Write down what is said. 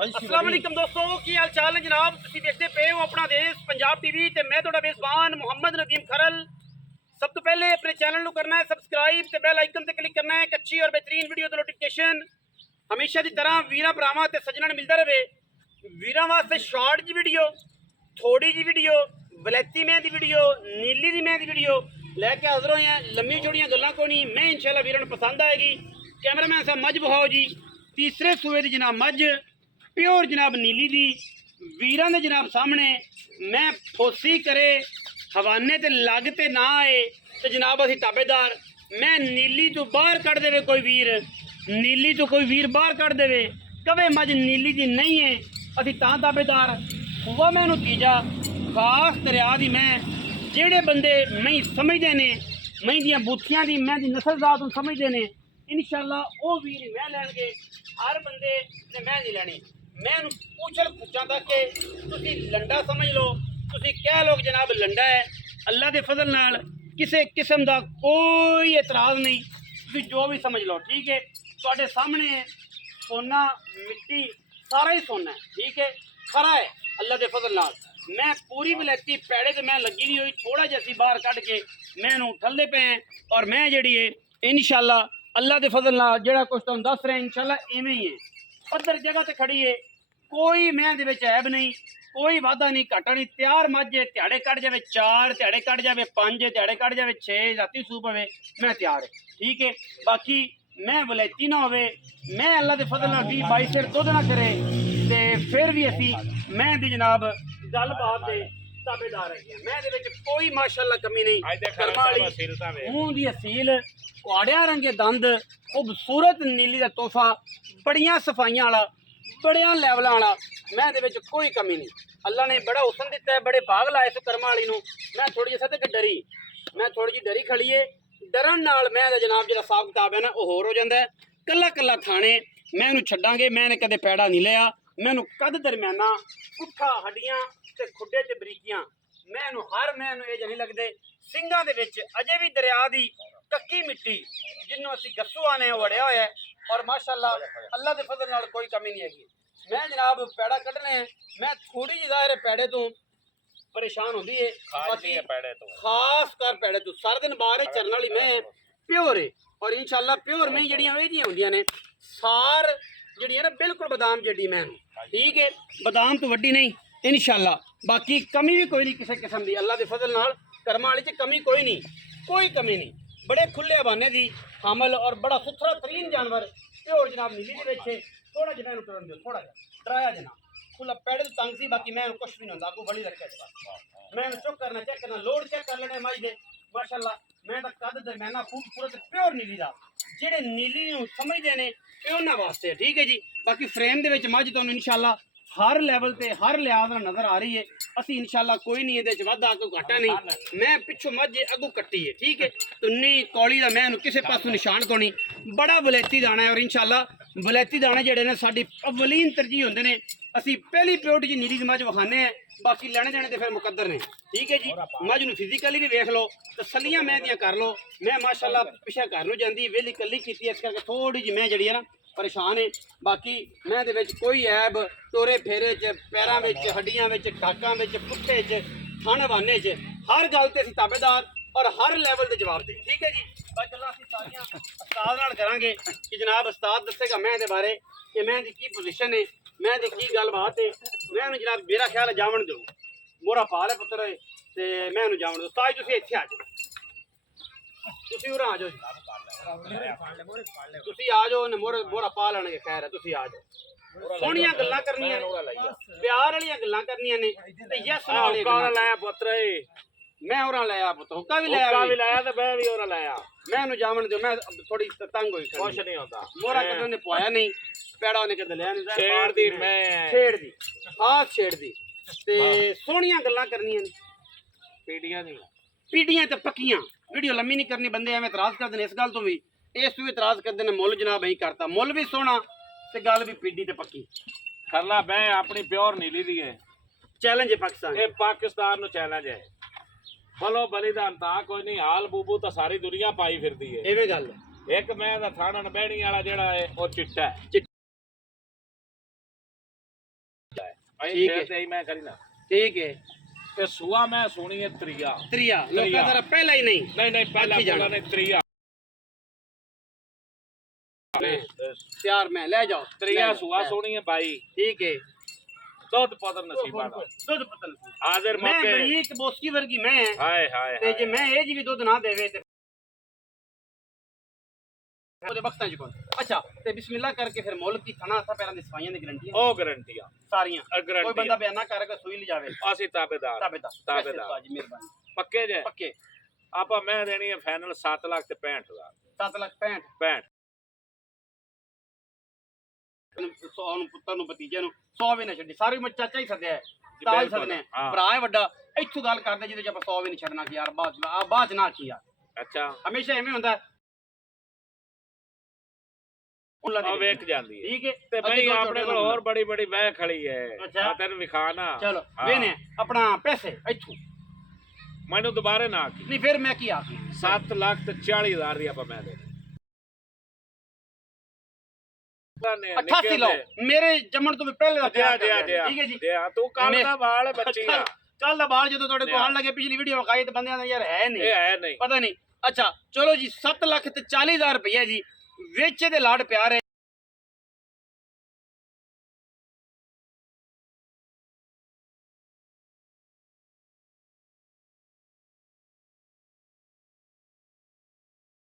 अस्सलाम वालेकुम दोस्तों, की हाल चाल है जनाब। तुसीं देखते पे हो अपना देश पंजाब टीवी ते मैं तुहाडा मेज़बान मुहम्मद नदीम खरल। सब तो पहले अपने चैनल को करना है सबसक्राइब ते बेल आइकन ते क्लिक करना है। अच्छी और बेहतरीन वीडियो दी नोटिफिकेशन हमेशा की तरह वीरां भरावां ते सज्जणां नूं मिलदा रहे। वीरां वास्ते शॉर्ट जी वीडियो, थोड़ी जी वीडियो, वलैती मैं दी वीडियो, नीली दी मैं दी वीडियो लैके हाज़र होए हैं। लम्मी चौड़ियां गल्लां कोई नहीं, मैं इंशाल्लाह वीरां नूं पसंद आएगी। कैमरामैन साहब मझ बहाओ जी। तीसरे सूए दी जनाब मझ प्योर जनाब नीली दी वीरां दे जनाब सामने मैं फोसी करे हवाने ते लगते ना आए तो जनाब असी ताबेदार। मैं नीली तो बाहर कढ़ देवे कोई वीर, नीली तो कोई वीर बाहर कढ़ देवे कवे मझ नीली दी नहीं है असी तां ताबेदार। हुआ मैनू तीजा खास दरिया दी मैं जेड़े बंदे मई समझते ने मई दियां बूथियां दी मैं दी नस्ल जात समझते ने इंशाल्लाह वो वीर मैं लैणगे। हर बंदे ने मैं नहीं लैनी। मैं पूछल पूछा तक कि तुसी लंडा समझ लो, तुसी कह लो जनाब लंडा है। अल्लाह के फजल नाल किसी किस्म का कोई एतराज़ नहीं, तुसी जो भी समझ लो ठीक है। तुहाडे सामने सोना मिट्टी सारा ही सोना है ठीक है, खरा है अल्लाह के फजल नाल। मैं पूरी वलैती पैड़े तो मैं लगी नहीं हुई, थोड़ा जैसी बाहर कढ़ के मैं ठलदे पे हैं और मैं जी है इंशाल्लाह अल्लाह के फजल नाल जेड़ा कुछ तुहानूं दस रहे इंशाल्लाह इवें ही है। पत्थर जगह ते खड़ी है, कोई मैं दे विच ऐब नहीं, कोई वादा नहीं घाटा नहीं। तैयार मझ ध्याड़े कट जाए 4, ध्याड़े कट जाए 5, ध्याड़े कट जाए 6, राती सू पवे मैं तैयार है ठीक है। बाकी मैं वलैती ना होवे, मैं अल्लाह के फजल नाल 20-22 सिर दुध ना करे ते फिर भी असी मैं दी जनाब गल बात दे ताबेदार है। मैं दे विच कोई माशाअल्लाह कमी नहीं। मूँह दी असील, कुआड़िया रंगे दंद, खूबसूरत नीली का तोहफा, बड़िया सफाइयां वाला, बड़िया लैवलों वाला, मैं दे विच कोई कमी नहीं। अल्लाह ने बड़ा हुसन दिता है, बड़े बाग लाए इस कर्मा वाली नूं। मैं थोड़ी जी सदक डरी, मैं थोड़ी जी डरी खड़ी है। डरन नाल मैं जनाब जो हिसाब किताब है ना वो होर हो जाता है। कला कला थाने मैं उन्होंने छड्डांगे, मैंने कदे पैड़ा नहीं लिया। मैनू कद दरम्याना पुट्ठा हड्डियां ते खुड्डे च बरीकियां मैनू हर मैनू ये नहीं लगते। सिंगां दे विच अजे भी दरिया दी कक्की मिट्टी जिन्हों असीं गस्सू आने वड़िया होया है और माशाअल्लाह अल्लाह के फजल नाल कोई कमी नहीं हैगी। मैं जनाब पैड़ा कड्ढने मैं थोड़ी जी ज़ाहिर पैड़े तो परेशान होती है, खास कर पैड़े तो सारा दिन बाहर चरन वाली मैं प्योर है और इंशाल्लाह प्योर में जड़ियां होंदियां ने सार जी है ना बिल्कुल बादाम जड्डी मैं ठीक है। बादाम तो वड्डी नहीं इंशाल्लाह, बाकी कमी भी कोई नहीं किसी किस्म की अल्लाह के फजल नाल कर्मा वाली च कमी कोई नहीं, कोई कमी नहीं। बड़े खुले हवाने की हमल और बड़ा सुथरा तरीन जानवर प्योर जनाब नीली के बैठे। थोड़ा जिहा मैं टरन दो, थोड़ा जहा डराया जना खुला पैड़े तो तंग सी, बाकी मैं कुछ भी नहीं होता अगू बड़ी रखे मैं चुक करना चेक करना लोड चेक कर लेने मज दे माशाअल्लाह। मैं तो कद दरम्याना खूबसूरत प्योर नीली का जेडे नीली समझते हैं उन्होंने वास्ते ठीक है जी। बाकी फ्रेम के मझ तो इंशाल्लाह हर लैवल से हर लिहाज नज़र आ रही है। असी इंशाल्लाह कोई नहीं ये वाधा कोई घाटा नहीं। मैं पिछों मझ अगू कट्टी है ठीक है, तुन्नी कौली का मैं किसी पासों निशान को नहीं। बड़ा वलैती दाना है और इंशाल्लाह वलैती दाने जेडे ने साडी अवलीन तरजीह होंदे ने। असी पहली प्योरिटी जी नीली मझ विखाने हैं, बाकी लैने देने तो फिर मुकद्दर ने ठीक है जी। मझ नूं फिजिकली भी वेख लो, तसलियां मैं दियां कर लो। मैं माशाअल्लाह पिछे घर नूं जांदी वेली कली कीती इस करके थोड़ी जी मैं जी है ना परेशान है। बाकी मैं दे विच कोई ऐब टोरे फेरे च पैरों में हड्डियां टाकां पुट्ठे च थन हवाने च हर गल ते असीं ताबेदार और हर लैवल के जवाब दे ठीक है जी। बाकी गल्लां असीं सारियां उस्ताद नाल करांगे कि जनाब उस्ताद दसेगा मैं दे बारे कि मैं दी की पोजीशन है, मैं दी की गलबात है। मैं जनाब मेरा ख्याल जावन दो मोरा पाल है पुत्र है ते मैं जावन दो। ताज तुसीं इत्थे आ जाओ, तुसीं उरा आ जाओ जी, तुसीं आ जाओ मोरा पा लैणगे खैर है। तुसीं आ जाओ, सोहणियां गल्लां करनियां प्यार वालियां गल्लां करनियां ने ते यस नाल लाया पुत्र मैं उरा लाया पुत्र हुक्का भी लाया ते मैं भी उरा लाया। मैं जावन दो, मैं थोड़ी तंग होई कुछ नहीं होता मोरा कदों ने पवाया नहीं पैड़ा ने कदे लिया नहीं छेड़ दी मैं छेड़ दी खास छेड़ दी ते सोहणियां गल्लां करनियां ने पीढ़ियां ते पक्कियां। वीडियो लम्मी नहीं करनी, बंदे एवं इतराज करते हैं इस गल तो भी इस भी इतराज करते हैं मुल जनाब नहीं करता मुल भी सोहना ते गल भी पीढ़ी ते पक्की करला। मैं अपनी प्योर नीली दी है चैलेंज है पाकिस्तान, ये पाकिस्तान नु चैलेंज है। बोलो बलिदान ता कोई नहीं, हाल बूबू तो सारी दुनिया पाई फिरदी है। एवें गल एक मैं दा थाना बहनी वाला जेड़ा है वो चिट्टा है। ਅਸੀਂ ਠੀਕ ਫੇਰ ਹੈ। ਤੇ ਹੀ ਮੈਂ ਕਰੀ ਨਾ ਠੀਕ ਹੈ ਤੇ ਸੂਆ ਮੈਂ ਸੁਣੀ ਹੈ ਤਰੀਆ ਤਰੀਆ ਲੋਕਾਂ ਦਾ ਪਹਿਲਾ ਹੀ ਨਹੀਂ ਨਹੀਂ ਨਹੀਂ ਪਹਿਲਾਂ ਅੱਛੀ ਜਾਣਾ। ਬੋਲਾ ਨੇ ਤਰੀਆ ਤਿਆਰ ਮੈਂ ਲੈ ਜਾਓ ਤਰੀਆ ਸੂਆ ਸੁਣੀ ਹੈ ਭਾਈ ਠੀਕ ਹੈ ਦੁੱਧ ਪਤਨ ਨਸੀਬਾਂ ਦਾ ਦੁੱਧ ਪਤਲ ਹਾਜ਼ਰ ਮੈਂ ਮੌਕੇ ਬਰੀਕ ਬੋਸਕੀ ਵਰਗੀ ਮੈਂ ਹਾਏ ਹਾਏ ਤੇ ਜੇ ਮੈਂ ਇਹ ਜੀ ਵੀ ਦੁੱਧ ਨਾ ਦੇਵੇ ਤੇ ਉਹਦੇ ਵਕਤਾਂ ਚ ਕੋਲ ਅੱਛਾ ਤੇ ਬਿਸਮਿਲ੍ਲਾ ਕਰਕੇ ਫਿਰ ਮੁੱਲ ਕੀ ਥਣਾ ਹੱਥਾਂ ਪੈਰਾਂ ਦੀ ਸਫਾਈਆਂ ਦੀ ਗਰੰਟੀ ਉਹ ਗਰੰਟੀਆਂ ਸਾਰੀਆਂ guarantee ਕੋਈ ਬੰਦਾ ਬਿਆਨਾ ਕਰਕੇ ਸੂਈ ਲਿਜਾਵੇ ਅਸੀਂ ਤਾਬੇਦਾਰ ਤਾਬੇਦਾਰ ਜੀ ਮਿਹਰਬਾਨੀ ਪੱਕੇ ਜੇ ਪੱਕੇ ਆਪਾਂ ਮੈਂ ਦੇਣੀ ਹੈ ਫਾਈਨਲ 7 ਲੱਖ ਤੇ 65,000 7,65,000 65 100 ਨੂੰ ਪੁੱਤਰ ਨੂੰ ਭਤੀਜੇ ਨੂੰ 100 ਵੀ ਨਾ ਛੱਡੀ ਸਾਰੀ ਮੈਂ ਚਾਚਾ ਹੀ ਸੱਦਿਆ ਹੈ ਤਾਂ ਹੀ ਬਿਲਕੁਲ, ਸੱਦਨੇ ਆ। ਹਾਂ। ਭਰਾ ਹੈ ਵੱਡਾ ਇੱਥੋਂ ਗੱਲ ਕਰਦੇ ਜਿਹਦੇ ਚ ਆਪਾਂ 100 ਵੀ ਨਹੀਂ ਛੱਡਣਾ ਕਿ ਯਾਰ ਬਾਅਦ ਚ ਨਾ ਕੀ ਯਾਰ ਅੱਛਾ ਹਮੇਸ਼ਾ ਐਵੇਂ ਹੁੰਦਾ ਉਹਨਾਂ ਉਹ ਦੇ ਵੇਖ ਜਾਂਦੀ ਹੈ ਠੀਕ ਹੈ ਤੇ ਅੱਗੇ ਬਈ ਦੋ ਆਪਣੇ ਕੋਲ ਛੋਟੇ ਹੋਰ ਬੜੀ ਬੜੀ ਵਹਿ ਖੜੀ ਹੈ ਅੱਛਾ। ਆ ਤੈਨੂੰ ਵਿਖਾ ਨਾ ਚਲੋ ਹਾਂ। ਵੇਨੇ ਆਪਣਾ ਪੈਸੇ ਇੱਥੋਂ ਮੈਨੂੰ ਦੁਬਾਰੇ ਨਾ ਆਖੀ ਨਹੀਂ ਫਿਰ ਮੈਂ ਕੀ ਆਖੀ 7 ਲੱਖ ਤੇ 40,000 ਦੀ ਆਪਾਂ ਮੈਂ ਦੇ 88 ਲਓ ਮੇਰੇ ਜੰਮਣ ਤੋਂ ਵੀ ਪਹਿਲੇ ਦਾ ਦਿਆ ਤਿਆਰ ਦਿਆ ਕਰ ਲਿਆ। ਦਿਆ ਠੀਕ ਹੈ ਜੀ ਦਿਆ ਤੂੰ ਕੱਲ ਦਾ ਵਾਲ ਹੈ ਬੱਚੀ ਆ ਕੱਲ ਦਾ ਬਾਲ ਜਦੋਂ ਤੁਹਾਡੇ ਕੋਲ ਦਿਆ। ਆਉਣ ਲੱਗੇ ਪਿਛਲੀ ਵੀਡੀਓ ਵਿਖਾਈ ਤੇ ਬੰਦਿਆਂ ਦਾ ਯਾਰ ਹੈ ਨਹੀਂ ਇਹ ਹੈ ਨਹੀਂ ਪਤਾ ਨਹੀਂ ਅੱਛਾ ਚਲੋ ਜੀ 7 ਲੱਖ ਤੇ 40,000 ਰੁਪਇਆ ਜੀ ਵਿੱਚ ਦੇ ਲਾੜ ਪਿਆਰ ਹੈ